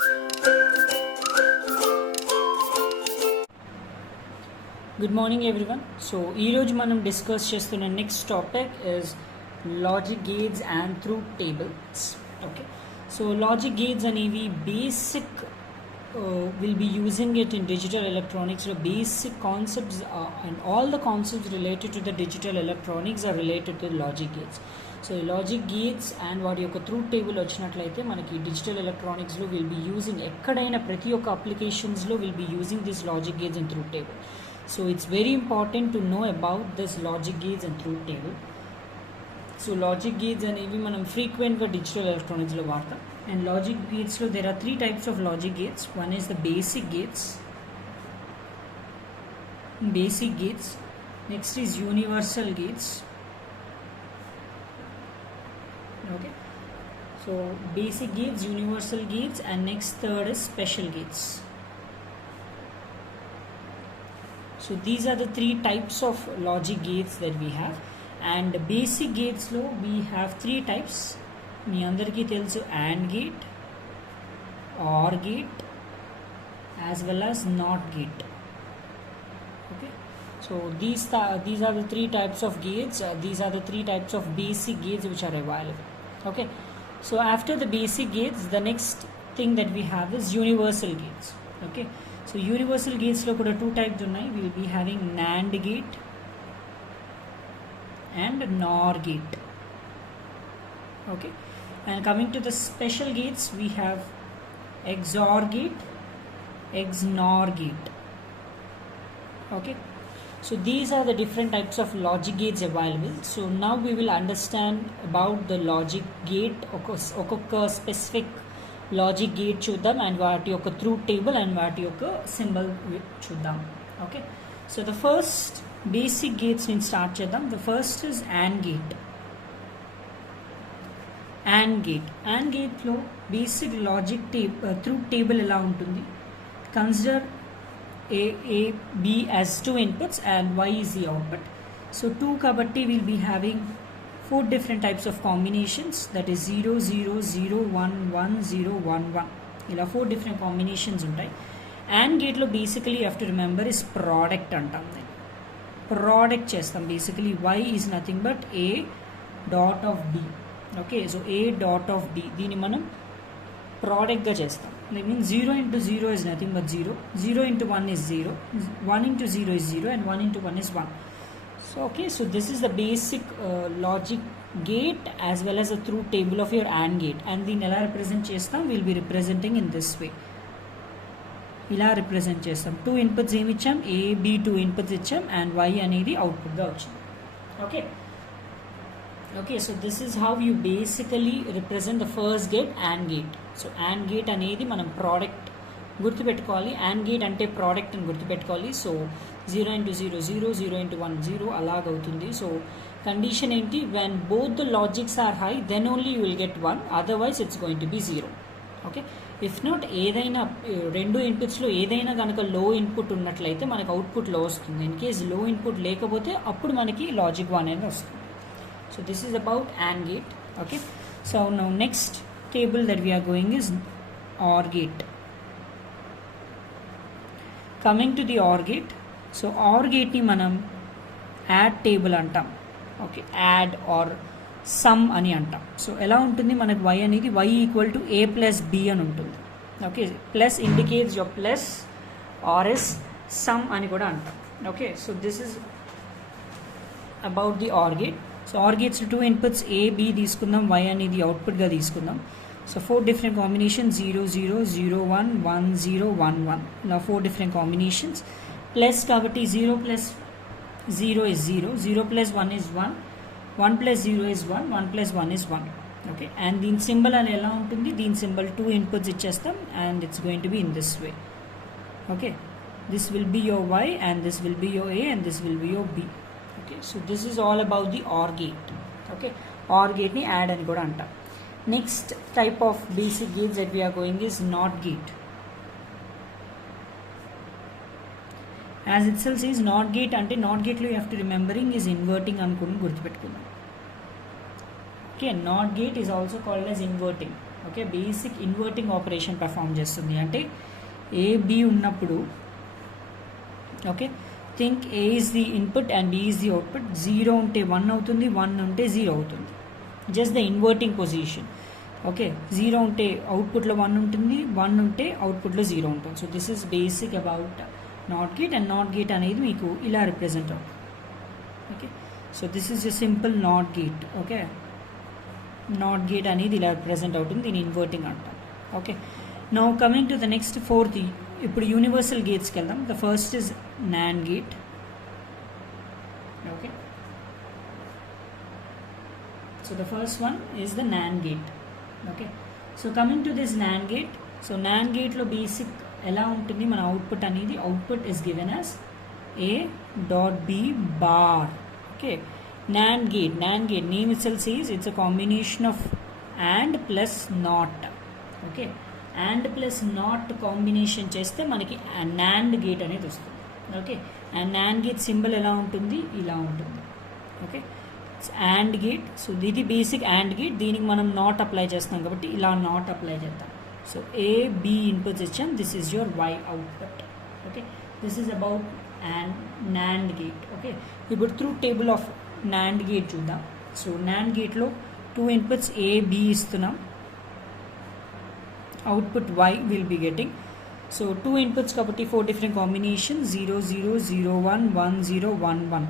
Good morning everyone. So ee roju manam discuss chestunna next topic is logic gates and truth tables. Okay, so logic gates anevi basic will be using it in digital electronics. So basic concepts and all the concepts related to the digital electronics are related to logic gates. So logic gates and వాటి యొక్క truth table వచ్చినట్లయితే మనకి digital ఎలక్ట్రానిక్స్లో will be using ఎక్కడైనా ప్రతి ఒక్క అప్లికేషన్స్లో will be using this logic gates and truth table. So it's very important to know about this logic gates and truth table. So logic gates అనేవి మనం ఫ్రీక్వెంట్గా డిజిటల్ ఎలక్ట్రానిక్స్లో వాడతాం. అండ్ లాజిక్ గేట్స్లో there are three types of logic gates. One is the basic gates. Next is universal gates. Okay, so basic gates, universal gates, and next third is special gates. So these are the three types of logic gates that we have. And basic gates lo we have three types. మీ అందరికీ తెలుసు AND gate, OR gate, as well as NOT gate. Okay, so these are the three types of gates. These are the three types of basic gates which are available. Okay, so after the basic gates, the next thing that we have is universal gates. Okay, so universal gates lo kuda two types unnai. We will be having NAND gate and NOR gate. Okay, and coming to the special gates, we have XOR gate, XNOR gate. Okay, so these are the different types of logic gates available. So now we will understand about the logic gate, oka specific logic gate చూద్దాం and వాటి యొక్క truth table and వాటి యొక్క symbol చూద్దాం. Okay, so the first basic gates నేను start చేద్దాం. The first is AND gate. AND గేట్లో basic logic truth table ఎలా ఉంటుంది? Consider A, B as two inputs and Y is the output. So 2 కాబట్టి we'll be having 4 different types of combinations, that is 0 0 0 1 1 0 1 1. ఇలా 4 different combinations ఉంటాయి. AND గేట్లో basically you have to remember is product అంటాం. Product చేస్తాం. Basically Y is nothing but A dot of B. Okay, so A dot of B దీన్ని మనం ప్రోడక్ట్గా చేస్తాం. That means 0 into 0 is nothing but 0, 0 into 1 is 0, 1 into 0 is 0, and 1 into 1 is 1. So okay, so this is the basic logic gate as well as the truth table of your AND gate. And దీన్ని ఎలా రిప్రజెంట్ చేస్తాం? Will be representing in this way. ఇలా represent చేస్తాం. 2 ఇన్పుట్స్ ఏమి ఇచ్చాం? A, B 2 ఇన్పుట్స్ ఇచ్చాం and Y అనేది అవుట్పుట్గా వచ్చింది. Okay, okay, so this is how you basically represent the first gate AND gate. So AND gate అనేది మనం ప్రోడక్ట్ గుర్తుపెట్టుకోవాలి. AND గేట్ అంటే ప్రోడక్ట్ అని గుర్తుపెట్టుకోవాలి. సో 0 into 0 0, 0 into 1 0 అలాగవుతుంది. సో కండిషన్ ఏంటి? When both the logics are high then only you will get 1, otherwise it's going to be 0. Okay, if not ఏదైనా రెండు ఇన్పుట్స్లో ఏదైనా కనుక లో ఇన్పుట్ ఉన్నట్లయితే మనకు అవుట్పుట్ లో వస్తుంది. ఇన్ కేస్ లో ఇన్పుట్ లేకపోతే అప్పుడు మనకి లాజిక్ 1 అనేది వస్తుంది. So this is about AND gate. Okay, so now next table that we are going is OR gate. Coming to the OR gate, so OR gate ni manam add table antam. Okay, add or sum ani antam. So ela untundi manaku y anedi y equal to a plus b ani untundi. Okay, plus indicates your plus, or is sum ani kuda antam. Okay, so this is about the OR gate. So OR gates 2 inputs A, B తీసుకుందాం, Y అనేది అవుట్పుట్ గా తీసుకుందాం. సో 4 different combinations 0 0 0 1 1 0 1 1 ఇలా 4 different combinations. Plus కాబట్టి 0 plus 0 is 0, 0 plus 1 is 1, 1 plus 0 is 1, 1 plus 1 is 1. Okay, and దీని సింబల్ అని ఎలా ఉంటుంది? దీని సింబల్ 2 inputs ఇచ్చేస్తాం and it's going to be in this way. Okay, this will be your Y and this will be your A and this will be your B. Okay, so this is all about the OR gate. Okay, OR gate ni add ani kuda anta. Next type of basic gates that we are going is NOT gate. As itself says NOT gate ante NOT gate lo you have to remembering is inverting అనుకుని గుర్తుపెట్టుకుందాం. Okay, NOT gate is also called as inverting. Okay, basic inverting operation perform చేస్తుంది. అంటే A B ఉన్నప్పుడు okay think A is the input and B is the output. 0 ఉంటే 1 అవుతుంది, 1 ఉంటే 0 అవుతుంది. Just the inverting position. Okay, 0 ఉంటే అవుట్పుట్లో 1 ఉంటుంది, 1 ఉంటే అవుట్పుట్లో 0 ఉంటుంది. So this is basic about not gate. And not gate అనేది మీకు ఇలా రిప్రజెంట్ అవుతుంది. Okay, so this is a simple not gate. Okay, not gate అనేది ఇలా రిప్రజెంట్ అవుతుంది, దీని ఇన్వర్టింగ్ అంటాం. Okay, now coming to the next fourth. ఇప్పుడు యూనివర్సల్ గేట్స్కి వెళ్దాం. The first is NAND gate. Okay, so the first one is the NAND gate. Okay, so coming to this NAND gate. So NAND గేట్లో బేసిక్ ఎలా ఉంటుంది, మన అవుట్పుట్ అనేది output is given as A.B bar. Okay, NAND gate name itself says it's a combination of AND plus NOT. Okay, AND plus NOT combination చేస్తే మనకి NAND gate అనేది వస్తుంది. Okay, and NAND gate symbol ఎలా ఉంటుంది, ఇలా ఉంటుంది. Okay, AND gate. So ఇది basic AND gate. దీనికి మనం నాట్ అప్లై చేస్తున్నాం కాబట్టి ఇలా నాట్ అప్లై చేద్దాం. సో A B ఇన్పుట్స్ ఇచ్చాం, this is your Y output. Okay, this is about and NAND gate. Okay, ఇప్పుడు truth table of NAND gate చూద్దాం. సో NAND గేట్లో 2 ఇన్పుట్స్ A B ఇస్తున్నాం, output Y will be getting. So 2 ఇన్పుట్స్ కాబట్టి 4 different combination 0 0 0 1 1 0 1 1.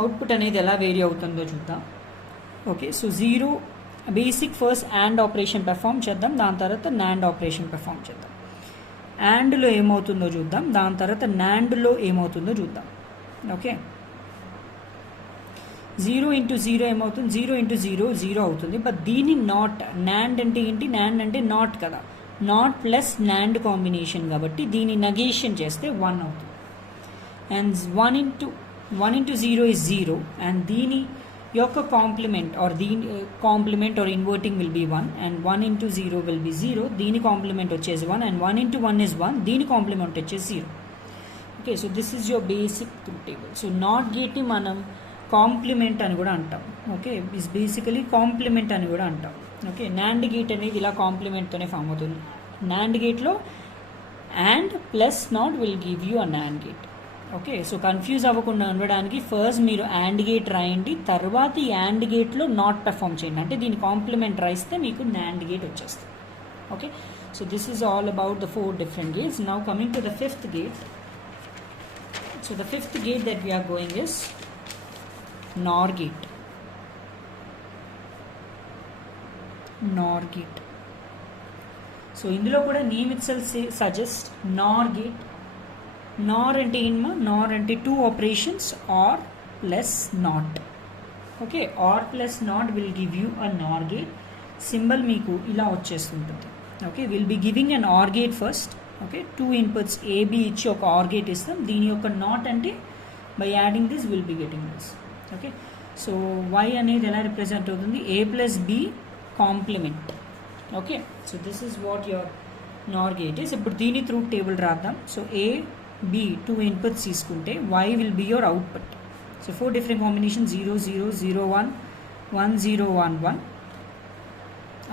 అవుట్పుట్ అనేది ఎలా వేరీ అవుతుందో చూద్దాం. Okay, so 0 basic first AND operation perform చేద్దాం, దాని తర్వాత NAND ఆపరేషన్ పెర్ఫామ్ చేద్దాం. ANDలో ఏమవుతుందో చూద్దాం, దాని తర్వాత NANDలో ఏమవుతుందో చూద్దాం. ఓకే, 0 ఇంటూ 0 ఏమవుతుంది, 0 ఇంటూ 0 0 అవుతుంది. బట్ దీని నాట్, NAND అంటే ఏంటి, NAND అంటే నాట్ కదా, నాట్ ప్లస్ NAND కాంబినేషన్ కాబట్టి దీన్ని నెగేషన్ చేస్తే 1 అవుతుంది. అండ్ 1 ఇంటూ 0 is 0 అండ్ దీని యొక్క కాంప్లిమెంట్ ఆర్ దీని complement or inverting will be 1 and 1 into 0 will be 0, దీని కాంప్లిమెంట్ వచ్చేసి 1 అండ్ 1 ఇంటూ 1 is 1, దీని కాంప్లిమెంట్ వచ్చేసి 0. Okay, so this is your basic truth table. So not గేట్ని మనం కాంప్లిమెంట్ అని కూడా అంటాం. ఓకే, ఇస్ బేసికలీ కాంప్లిమెంట్ అని కూడా అంటాం. ఓకే, NAND గేట్ అనేది ఇలా కాంప్లిమెంట్తోనే ఫామ్ అవుతుంది. NAND గేట్లో AND plus not will give you a NAND gate. Okay, so confuse అవ్వకుండా ఉండడానికి ఫస్ట్ మీరు AND గేట్ రాయండి, తర్వాత ఈ AND గేట్లో నాట్ పెర్ఫామ్ చేయండి. అంటే దీని కాంప్లిమెంట్ రాయిస్తే మీకు NAND గేట్ వచ్చేస్తుంది. Okay, so this is all about the 4 different gates. Now coming to the 5th gate. So the 5th gate that we're going is NOR gate. NOR gate. So ఇందులో కూడా name itself suggest NOR gate. NOR అంటే ఏంటమ్మా, NOR అంటే 2 operations or plus not. Okay, or plus not will give you a NOR gate. Symbol మీకు ఇలా వచ్చేస్తుంటుంది. Okay, will be giving an OR gate first. Okay, 2 inputs AB ఇచ్చి ఒక OR gate ఇస్తాం. దీని యొక్క నాట్ అంటే by adding this will be getting this. Okay, so Y అనేది ఎలా రిప్రజెంట్ అవుతుంది, A plus B complement. Okay, so this is what your NOR gate is. ఇప్పుడు దీని ట్రూత్ టేబుల్ రాద్దాం. సో A B 2 ఇన్పుట్స్ తీసుకుంటే Y will be your output. So 4 different combination 0 0 0 1 1 0 1 1.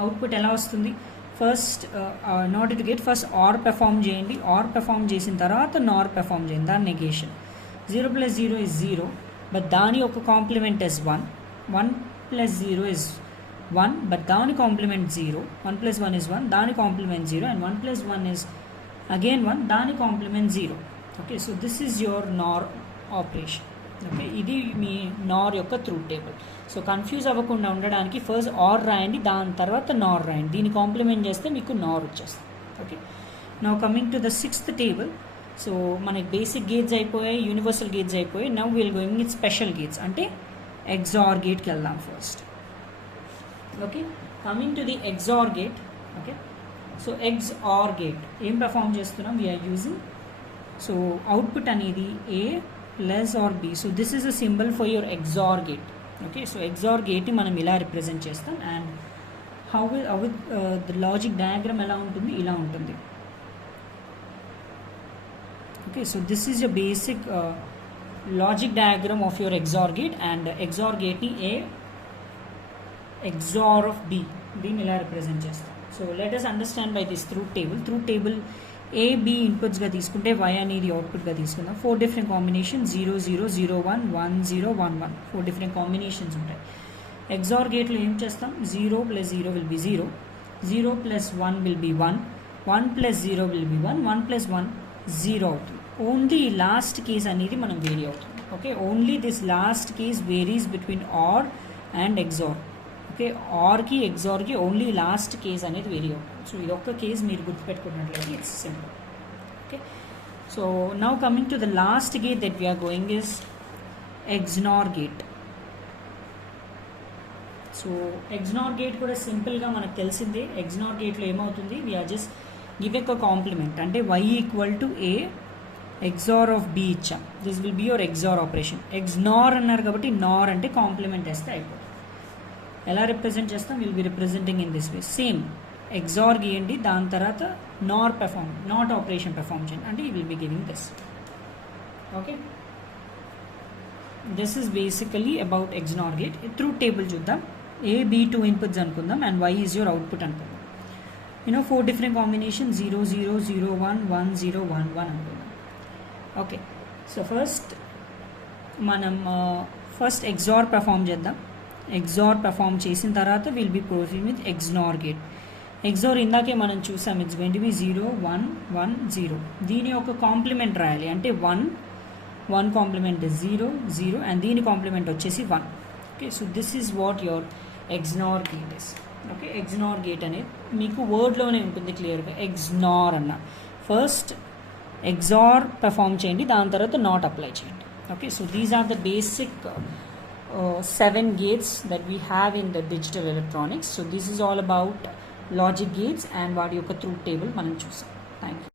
Output ఎలా వస్తుంది, first not to get first or perform చేయండి, are perform చేసిన తర్వాత NOR perform చేయండి, దాని నెగేషన్. 0 ప్లస్ 0 is 0, బట్ దాని యొక్క complement is 1. 1 plus 0 is 1, but దాని కాంప్లిమెంట్ 0. 1 ప్లస్ 1 is 1, దాని complement 0 and 1 plus 1 is again 1, దాని complement 0. Okay, so this is your NOR operation. Okay, ఇది మీ NOR యొక్క ట్రూత్ టేబుల్. సో కన్ఫ్యూజ్ అవ్వకుండా ఉండడానికి ఫస్ట్ ఆర్ రాయండి, దాని తర్వాత NOR రాయండి, దీన్ని కాంప్లిమెంట్ చేస్తే మీకు NOR వచ్చేస్తుంది. Okay, now coming to the 6th table. So మనకి బేసిక్ గేట్స్ అయిపోయాయి, యూనివర్సల్ గేట్స్ అయిపోయాయి. Now will going with special gates, అంటే XOR గేట్కి వెళ్దాం first. Okay, coming to the XOR gate. Okay, so XOR gate ఏం perform చేస్తున్నాం, we are using, so output అనేది A ప్లస్ or B. So this is a symbol for your XOR gate. Okay, so XOR గేట్ని మనం ఇలా represent చేస్తాం. And how the logic diagram ఎలా ఉంటుంది, ఇలా ఉంటుంది. Okay, so this is your basic logic diagram of your XOR gate, and XOR gate ni A XOR of B. దీన్ని ఇలా రిప్రజెంట్ చేస్తాం. So let us understand by this truth table A B ఇన్పుట్స్గా తీసుకుంటే y అనేది అవుట్పుట్గా తీసుకుందాం. 4 different combination 0 0 0 1 1 0 1 1 4 different combinations ఉంటాయి. XOR గేట్లో ఏం చేస్తాం, 0 + 0 will be 0, 0 + 1 will be 1, 1 + 0 will be 1, 1 + 1 0 అవుతుంది. ఓన్లీ లాస్ట్ కేస్ అనేది మనం వేరీ అవుతుంది. Okay, only this last case varies between or and XOR. Okay, ఆర్కి XORకి ఓన్లీ లాస్ట్ కేస్ అనేది వేరీ అవుతుంది. సో ఇది ఒక్క కేస్ మీరు గుర్తుపెట్టుకున్నట్లయితే it's simple. Okay, so now coming to the last gate that we're going is XNOR gate. So XNOR gate కూడా సింపుల్గా మనకు తెలిసిందే. XNOR గేట్లో ఏమవుతుంది, we're just give a complement, అంటే y = a XOR of b ఇచ్చాం. This will be your XOR operation. XNOR అన్నారు కాబట్టి NOR అంటే కాంప్లిమెంట్ వేస్తే అయిపోతుంది. ఎలా రిప్రజెంట్ చేస్తాం, will be representing in this way. Same XOR గీయండి, దాని తర్వాత నాట్ ఆపరేషన్ పెర్ఫామ్ చేయండి, అంటే you will be giving this. Okay, this is basically about XNOR gate. Truth table చూద్దాం. A, B 2 ఇన్పుట్స్ అనుకుందాం and y is your output అనుకుందాం. 4 different combination 0 0 0 1 1 0 1 1 అనుకుందాం. Okay, so మనం ఫస్ట్ XOR పెర్ఫామ్ చేద్దాం. XOR perform చేసిన తర్వాత will be proceeding with XNOR gate. XOR ఇందాకే మనం చూసాం, ఇట్స్ గోయింగ్ టు బి 0 1 1 0. దీని ఒక కాంప్లిమెంట్ రాయాలి, అంటే 1 కాంప్లిమెంట్ 0 0 అండ్ దీని కాంప్లిమెంట్ వచ్చేసి 1. Okay, so this is what your XNOR gate is. Okay, XNOR gate అనేది మీకు వర్డ్లోనే ఉంటుంది క్లియర్గా. XNOR అన్న ఫస్ట్ XOR పెర్ఫామ్ చేయండి, దాని తర్వాత నాట్ అప్లై చేయండి. Okay, so these are the basic 7 gates that we have in the digital electronics. So this is all about logic gates and వాటి యొక్క truth table మనం చూసాం. Thank you.